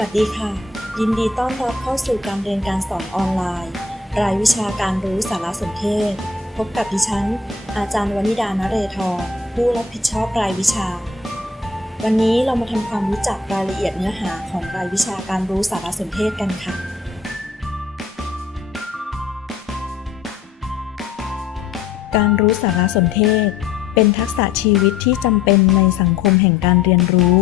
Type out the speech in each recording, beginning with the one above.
วัสดีค่ะยินดีต้อนรับเข้าสู่การเรียนการสอนออนไลน์รายวิชาการรู้สารสนเทศพบกับดิฉันอาจารย์วนิดานเรธรผู้รับผิดชอบรายวิชาวันนี้เรามาทำความรู้จักรายละเอียดเนื้อหาของรายวิชาการรู้สารสนเทศกันค่ะการรู้สารสนเทศเป็นทักษะชีวิตที่จำเป็นในสังคมแห่งการเรียนรู้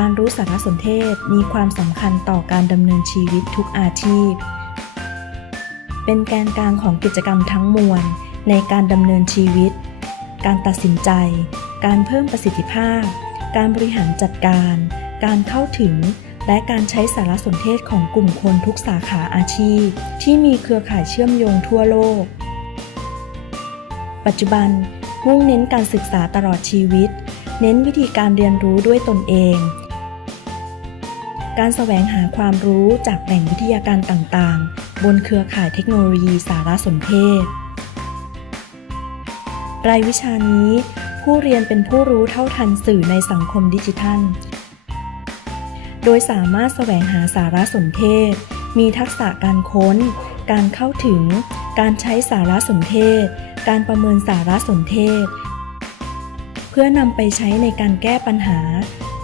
การรู้สารสนเทศมีความสำคัญต่อการดำเนินชีวิตทุกอาชีพเป็นแกนกลางของกิจกรรมทั้งมวลในการดำเนินชีวิตการตัดสินใจการเพิ่มประสิทธิภาพการบริหารจัดการการเข้าถึงและการใช้สารสนเทศของกลุ่มคนทุกสาขาอาชีพที่มีเครือข่ายเชื่อมโยงทั่วโลกปัจจุบันมุ่งเน้นการศึกษาตลอดชีวิตเน้นวิธีการเรียนรู้ด้วยตนเองการแสวงหาความรู้จากแหล่งวิทยาการต่างๆบนเครือข่ายเทคโนโลยีสารสนเทศรายวิชานี้ผู้เรียนเป็นผู้รู้เท่าทันสื่อในสังคมดิจิทัลโดยสามารถแสวงหาสารสนเทศมีทักษะการค้นการเข้าถึงการใช้สารสนเทศการประเมินสารสนเทศเพื่อนำไปใช้ในการแก้ปัญหา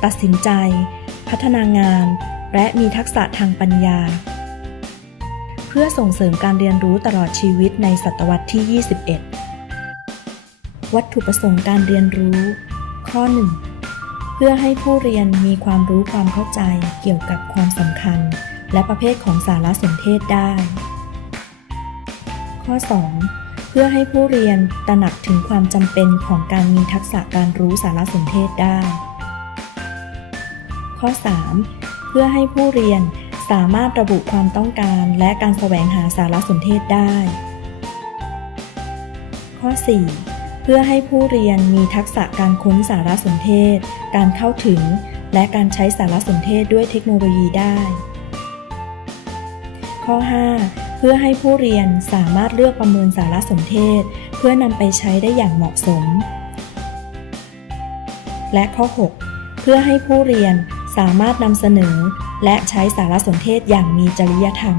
ตัดสินใจพัฒนางานและมีทักษะทางปัญญาเพื่อส่งเสริมการเรียนรู้ตลอดชีวิตในศตวรรษที่ 21 วัตถุประสงค์การเรียนรู้ข้อ 1 เพื่อให้ผู้เรียนมีความรู้ความเข้าใจเกี่ยวกับความสำคัญและประเภทของสารสนเทศได้ข้อ 2 เพื่อให้ผู้เรียนตระหนักถึงความจำเป็นของการมีทักษะการรู้สารสนเทศได้ข้อ 3 เพื่อให้ผู้เรียนสามารถระบุความต้องการและการแสวงหาสารสนเทศได้ข้อ 4 เพื่อให้ผู้เรียนมีทักษะการค้นสารสนเทศการเข้าถึงและการใช้สารสนเทศด้วยเทคโนโลยีได้ข้อ 5 เพื่อให้ผู้เรียนสามารถเลือกประเมินสารสนเทศเพื่อนำไปใช้ได้อย่างเหมาะสมและข้อ 6 เพื่อให้ผู้เรียนสามารถนำเสนอและใช้สารสนเทศอย่างมีจริยธรรม